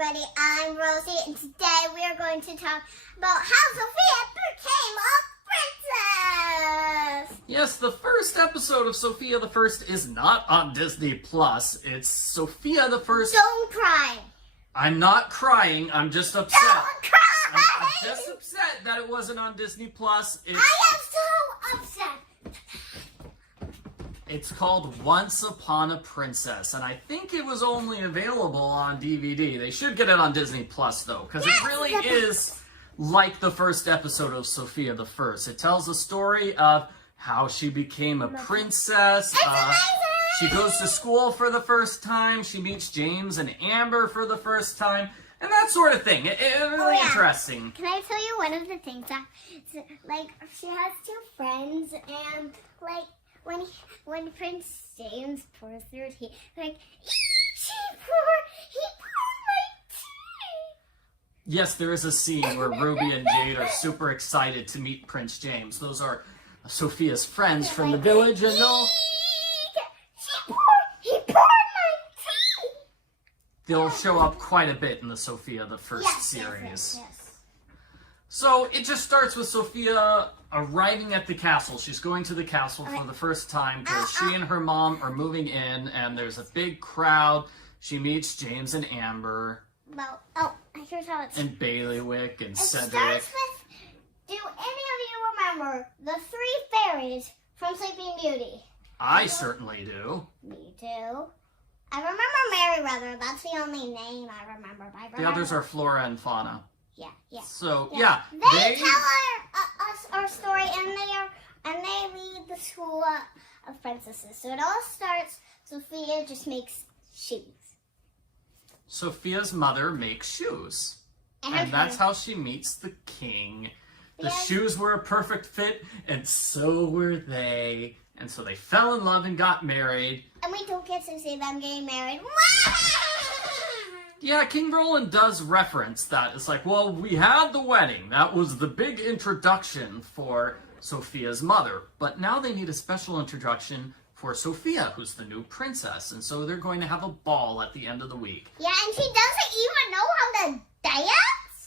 everybody, I'm Rosie, and today we are going to talk about how Sofia became a princess! Yes, the first episode of Sofia the First is not on Disney+. It's Sofia the First. Don't cry! I'm not crying, I'm just upset. Don't cry! I'm just upset that it wasn't on Disney+. I am so upset! It's called Once Upon a Princess, and I think it was only available on DVD. They should get it on Disney Plus, though, because it really is like the first episode of Sofia the First. It tells the story of how she became a princess. She goes to school for the first time. She meets James and Amber for the first time, and that sort of thing. It's really interesting. Can I tell you one of the things that, like, she has two friends, and, like, when Prince James pours through tea, like, he poured my tea. Yes, there is a scene where Ruby and Jade are super excited to meet Prince James. Those are Sofia's friends from the village, and he poured my tea. they'll show up quite a bit in the Sofia the First series. Yes. So it just starts with Sofia arriving at the castle. She's going to the castle for the first time because she and her mom are moving in, and there's a big crowd. She meets James and Amber. Well, here's how it's. And Bailiwick and Cedric. Starts with, do any of you remember the three fairies from Sleeping Beauty? I certainly do. Me too. I remember Merryweather. That's the only name I remember. The others are Flora and Fauna. Yeah. So They tell us our story, and they lead the school of princesses. So it all starts. Sofia just makes shoes. Sofia's mother makes shoes, and that's how she meets the king. The shoes were a perfect fit, and so were they. And so they fell in love and got married. And we don't get to see them getting married. Yeah, King Roland does reference that. It's like, well, we had the wedding. That was the big introduction for Sofia's mother. But now they need a special introduction for Sofia, who's the new princess. And so they're going to have a ball at the end of the week. Yeah, and she doesn't even know how to dance.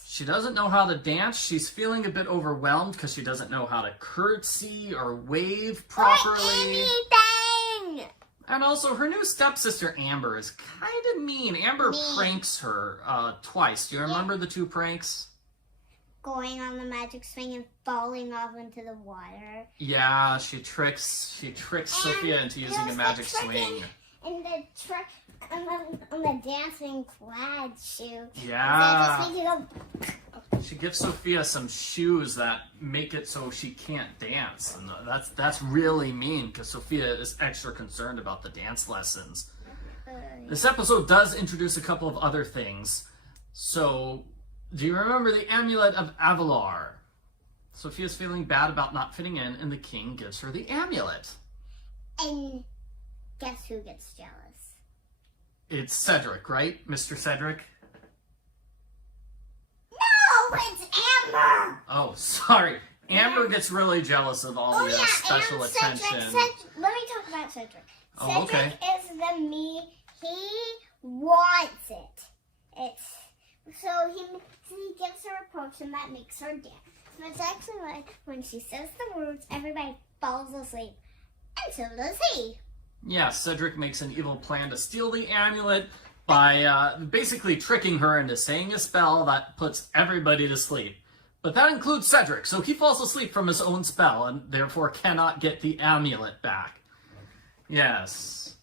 She doesn't know how to dance. She's feeling a bit overwhelmed because she doesn't know how to curtsy or wave properly. Or anything. And also, her new stepsister, Amber, is kind of mean. Amber pranks her twice. Do you remember the two pranks? Going on the magic swing and falling off into the water. Yeah, she tricks Sofia into using a magic swing. And the trick on the dancing plaid shoe. Yeah. She gives Sofia some shoes that make it so she can't dance, and that's really mean because Sofia is extra concerned about the dance lessons. This episode does introduce a couple of other things. So, do you remember the Amulet of Avalor? Sophia's feeling bad about not fitting in, and the king gives her the amulet. And guess who gets jealous? It's Cedric, right? Mr. Cedric? No, it's Amber! Oh, sorry. Amber gets really jealous of all the special attention. Let me talk about Cedric. Oh, Cedric is the me. He wants it. So he gives her a potion that makes her dance. So it's actually like when she says the words, everybody falls asleep. And so does he. Yeah, Cedric makes an evil plan to steal the amulet by basically tricking her into saying a spell that puts everybody to sleep. But that includes Cedric, so he falls asleep from his own spell and therefore cannot get the amulet back. Yes.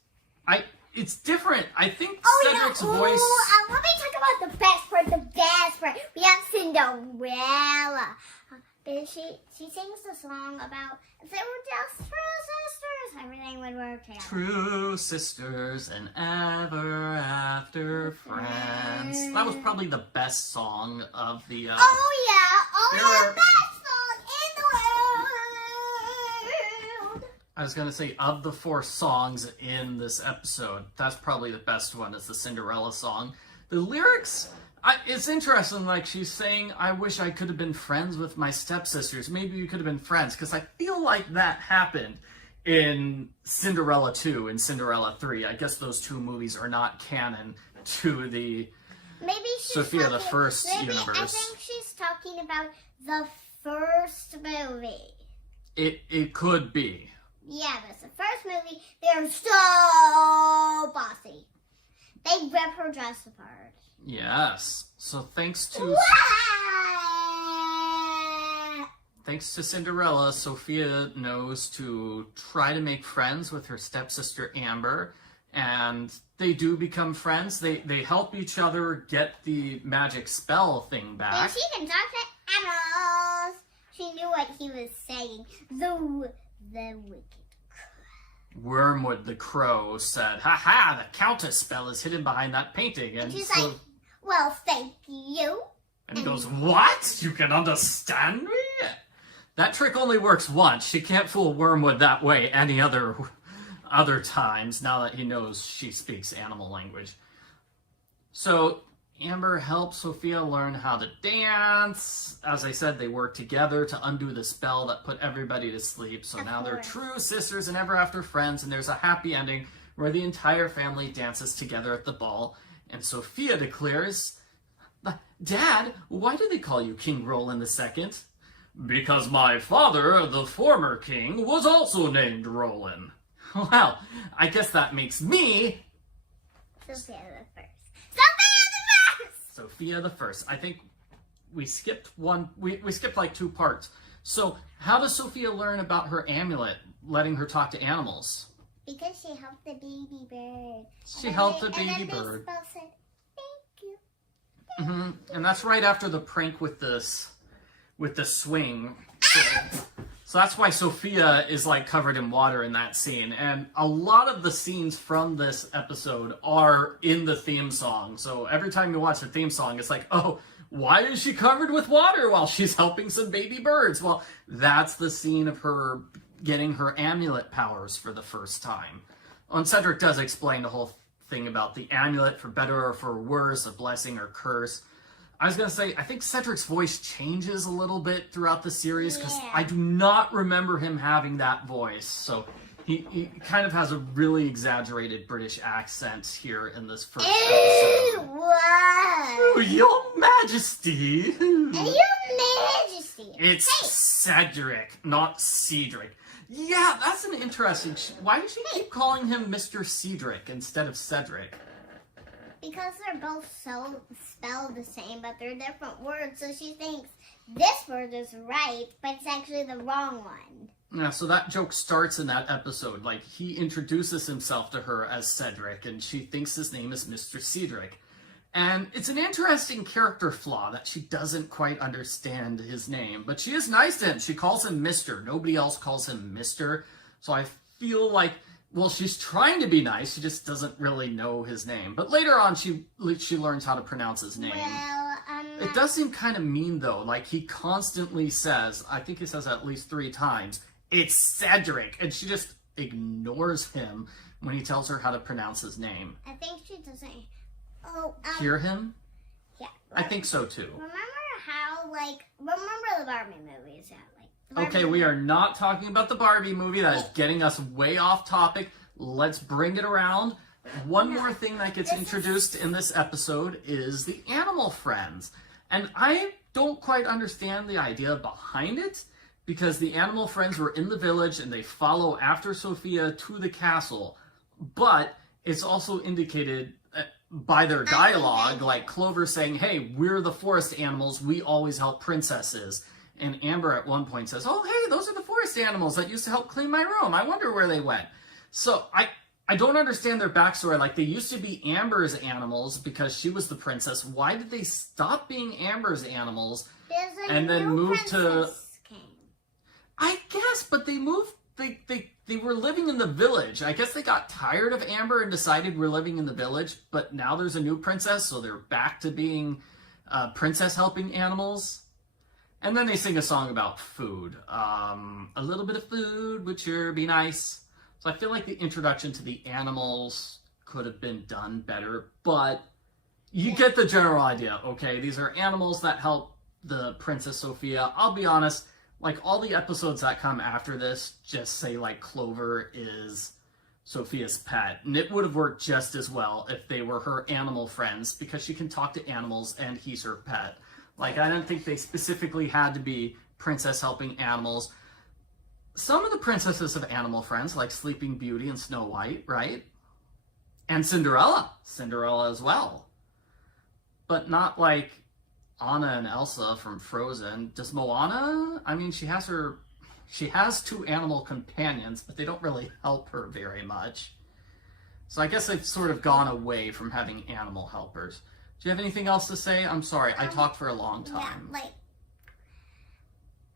It's different. I think Cedric's voice... let me talk about the best part. We have Cinderella. She sings the song about if they were just true sisters, everything would work out. True sisters and ever after friends. That was probably the best song of the... the best song in the world! I was going to say, of the 4 songs in this episode, that's probably the best one, is the Cinderella song. The lyrics... it's interesting, like, she's saying, I wish I could have been friends with my stepsisters. Maybe we could have been friends, because I feel like that happened in Cinderella 2 and Cinderella 3. I guess those 2 movies are not canon to the Maybe she's Sophia the talking, First maybe, universe. I think she's talking about the first movie. It could be. Yeah, but the first movie, they're so bossy. They rip her dress apart. Yes. So thanks to Cinderella, Sophia knows to try to make friends with her stepsister Amber, and they do become friends. They help each other get the magic spell thing back. And she can talk to animals. She knew what he was saying. The wicked. Wormwood the Crow said, "Ha ha! The Countess spell is hidden behind that painting." And she's like, "Well, thank you." And he goes, "What? You can understand me?" That trick only works once. She can't fool Wormwood that way any other times, now that he knows she speaks animal language. So Amber helps Sophia learn how to dance. As I said, they work together to undo the spell that put everybody to sleep. So now they're true sisters and ever after friends, and there's a happy ending where the entire family dances together at the ball. And Sophia declares, "Dad, why do they call you King Roland II?" "Because my father, the former king, was also named Roland." Well, I guess that makes me Sophia the First. Sophia the First. I think we skipped one. We skipped like 2 parts. So how does Sophia learn about her amulet, letting her talk to animals? Because she helped the baby bird. She helped the baby bird. And then they said, "Thank you." And that's right after the prank with the swing. So that's why Sophia is like covered in water in that scene. And a lot of the scenes from this episode are in the theme song. So every time you watch the theme song, it's like, oh, why is she covered with water while she's helping some baby birds? Well, that's the scene of her getting her amulet powers for the first time. And Cedric does explain the whole thing about the amulet, for better or for worse, a blessing or curse. I was going to say, I think Cedric's voice changes a little bit throughout the series, because I do not remember him having that voice. So he kind of has a really exaggerated British accent here in this first episode. What? Oh, Your Majesty! And Your Majesty! It's Cedric, not Cedric. Yeah, that's an interesting... Why does she keep calling him Mr. Cedric instead of Cedric? Because they're both spelled the same, but they're different words, so she thinks this word is right, but it's actually the wrong one. Yeah, so that joke starts in that episode. Like, he introduces himself to her as Cedric, and she thinks his name is Mr. Cedric. And it's an interesting character flaw that she doesn't quite understand his name, but she is nice to him. She calls him Mr. Nobody else calls him Mr. So I feel like, well, she's trying to be nice, she just doesn't really know his name. But later on, she learns how to pronounce his name. Well, It does seem kind of mean, though. Like, he constantly says, I think he says at least 3 times, "It's Cedric," and she just ignores him when he tells her how to pronounce his name. I think she doesn't... Hear him? Yeah. I think so, too. Remember the Barbie movies? Yeah, Okay, we are not talking about the Barbie movie. That is getting us way off topic. Let's bring it around. One more thing that gets introduced in this episode is the animal friends. And I don't quite understand the idea behind it, because the animal friends were in the village and they follow after Sophia to the castle. But it's also indicated by their dialogue, like Clover saying, "Hey, we're the forest animals. We always help princesses." And Amber at one point says, "Oh, hey, those are the forest animals that used to help clean my room. I wonder where they went." So I don't understand their backstory. Like, they used to be Amber's animals because she was the princess. Why did they stop being Amber's animals and then move to... I guess, but they moved... They were living in the village. I guess they got tired of Amber and decided we're living in the village, but now there's a new princess, so they're back to being princess helping animals. And then they sing a song about food. A little bit of food would sure be nice. So I feel like the introduction to the animals could have been done better, but you get the general idea, okay? These are animals that help the Princess Sophia. I'll be honest, like, all the episodes that come after this just say, like, Clover is Sophia's pet. And it would have worked just as well if they were her animal friends, because she can talk to animals and he's her pet. Like, I don't think they specifically had to be princess helping animals. Some of the princesses have animal friends, like Sleeping Beauty and Snow White, right? And Cinderella. Cinderella as well. But not like Anna and Elsa from Frozen. Does Moana? I mean, she has 2 animal companions, but they don't really help her very much. So I guess they've sort of gone away from having animal helpers. Do you have anything else to say? I'm sorry, I talked for a long time. Yeah, like,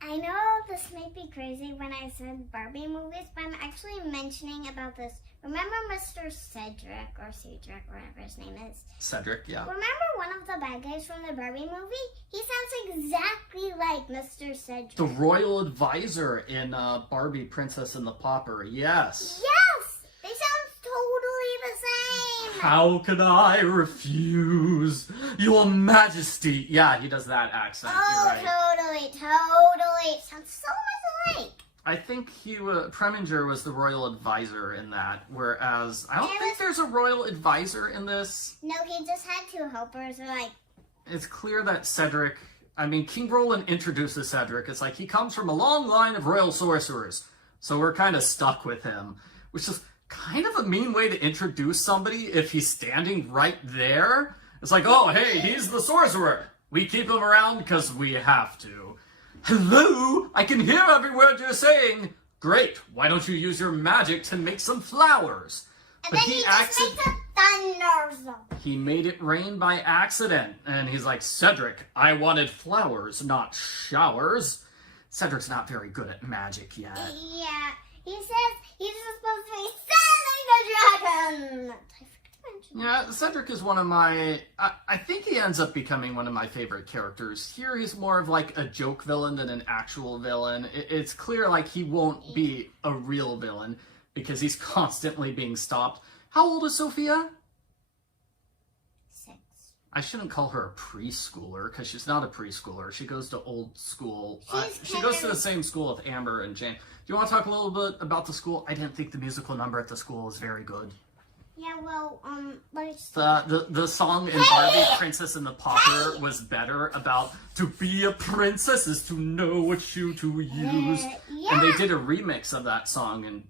I know this might be crazy when I said Barbie movies, but I'm actually mentioning about this. Remember Mr. Cedric, or Cedric, whatever his name is? Cedric, yeah. Remember one of the bad guys from the Barbie movie? He sounds exactly like Mr. Cedric. The royal advisor in Barbie Princess and the Pauper, yes. Yes! They sound totally the same! How can I refuse your majesty? Yeah, he does that accent. Oh, You're right. totally. It sounds so much alike. I think Preminger was the royal advisor in that, whereas I don't think there's a royal advisor in this. No, he just had 2 helpers. Like, it's clear that Cedric, I mean, King Roland introduces Cedric. It's like he comes from a long line of royal sorcerers, so we're kind of stuck with him, which is kind of a mean way to introduce somebody if he's standing right there. It's like, oh, hey, he's the sorcerer. We keep him around because we have to. Hello? I can hear every word you're saying. Great. Why don't you use your magic to make some flowers? And but then he just makes a thunderstorm. He made it rain by accident. And he's like, Cedric, I wanted flowers, not showers. Cedric's not very good at magic yet. Yeah. He says he's supposed to be selling the dragon. Yeah, Cedric is one of my... I think he ends up becoming one of my favorite characters. Here he's more of like a joke villain than an actual villain. It's clear like he won't be a real villain because he's constantly being stopped. How old is Sophia? 6. I shouldn't call her a preschooler because she's not a preschooler. She goes to old school. She goes to the same school with Amber and Jane. Do you want to talk a little bit about the school? I didn't think the musical number at the school was very good. Yeah, well, the song in Barbie Princess and the Pauper was better about to be a princess is to know what shoe to use. Yeah. And they did a remix of that song in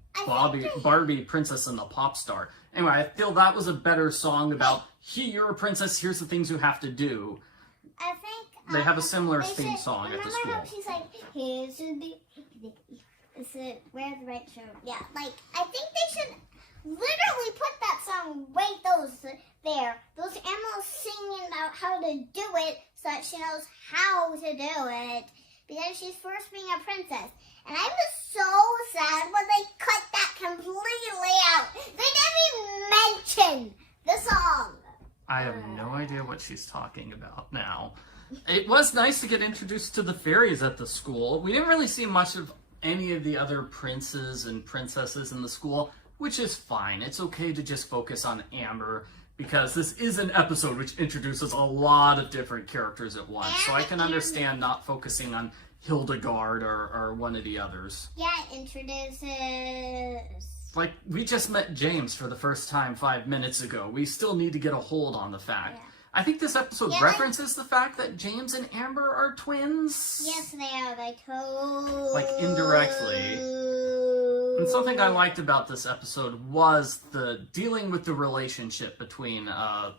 Barbie Princess and the Pop Star. Anyway, I feel that was a better song about, hey, you're a princess, here's the things you have to do. I think they have a similar theme song at the school. Remember how she's like, here's wear the right shirt. Yeah, like, I think they should literally put that song those animals singing about how to do it so that she knows how to do it because she's first being a princess. And I was so sad when they cut that completely out. They didn't even mention the song. I have no idea what she's talking about now. It was nice to get introduced to the fairies at the school. We didn't really see much of any of the other princes and princesses in the school, which is fine. It's okay to just focus on Amber because this is an episode which introduces a lot of different characters at once. So I can understand not focusing on Hildegard or one of the others. Yeah, introduces... Like, we just met James for the first time 5 minutes ago. We still need to get a hold on the fact. Yeah. I think this episode references the fact that James and Amber are twins. Yes, they are. They totally... Like, indirectly. And something I liked about this episode was the dealing with the relationship between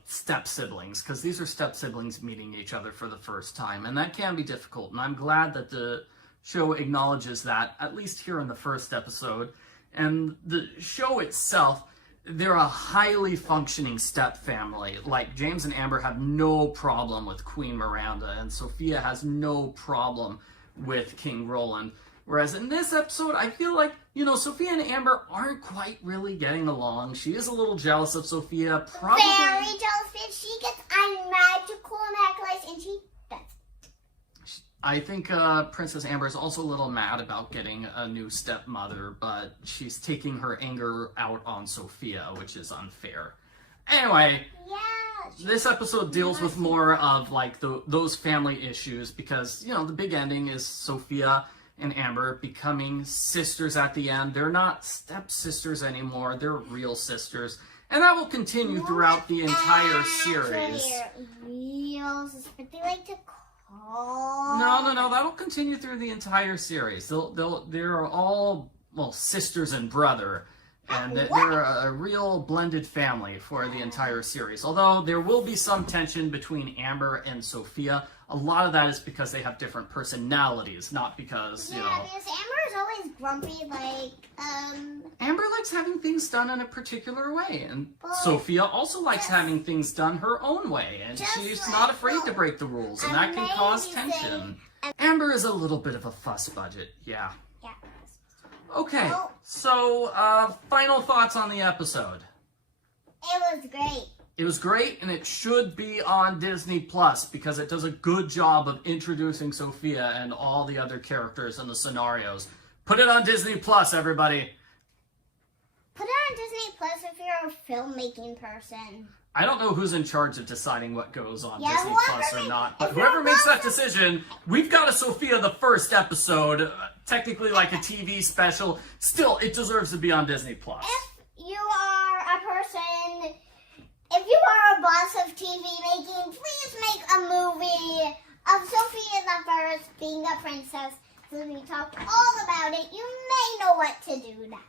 step-siblings, because these are step-siblings meeting each other for the first time, and that can be difficult, and I'm glad that the show acknowledges that, at least here in the first episode. And the show itself, they're a highly functioning step family. Like, James and Amber have no problem with Queen Miranda, and Sophia has no problem with King Roland. Whereas in this episode, I feel like, Sophia and Amber aren't quite really getting along. She is a little jealous of Sophia. Probably very jealous because she gets a magical necklace and she doesn't. I think Princess Amber is also a little mad about getting a new stepmother, but she's taking her anger out on Sophia, which is unfair. Anyway, this episode deals with more of like those family issues because, the big ending is Sophia and Amber becoming sisters at the end. They're not stepsisters anymore. They're real sisters. And that will continue throughout the entire series. Real sisters, but they like to call... No. That'll continue through the entire series. They're all, well, sisters and brother. And they're a real blended family for the entire series. Although there will be some tension between Amber and Sofia. A lot of that is because they have different personalities, not because, you know... Yeah, because Amber is always grumpy, Amber likes having things done in a particular way. And Sofia also likes having things done her own way. And she's not afraid to break the rules, and that can cause tension. Amber is a little bit of a fuss budget, yeah. Yeah. Okay, so final thoughts on the episode. It was great. It was great, and it should be on Disney Plus because it does a good job of introducing Sofia and all the other characters and the scenarios. Put it on Disney Plus, everybody. Put it on Disney Plus if you're a filmmaking person. I don't know who's in charge of deciding what goes on Disney Plus or not, but if whoever you're makes that decision, we've got a Sofia the First episode, technically like a TV special. Still, it deserves to be on Disney Plus. If you are a person, if you are a boss of TV making, please make a movie of Sofia the First being a princess. So we talk all about it. You may know what to do now.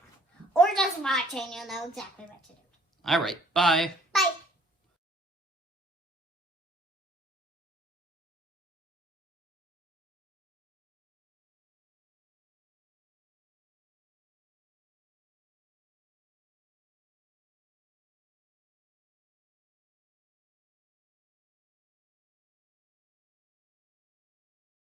Or just watch and you'll know exactly what to do. All right, bye. Bye.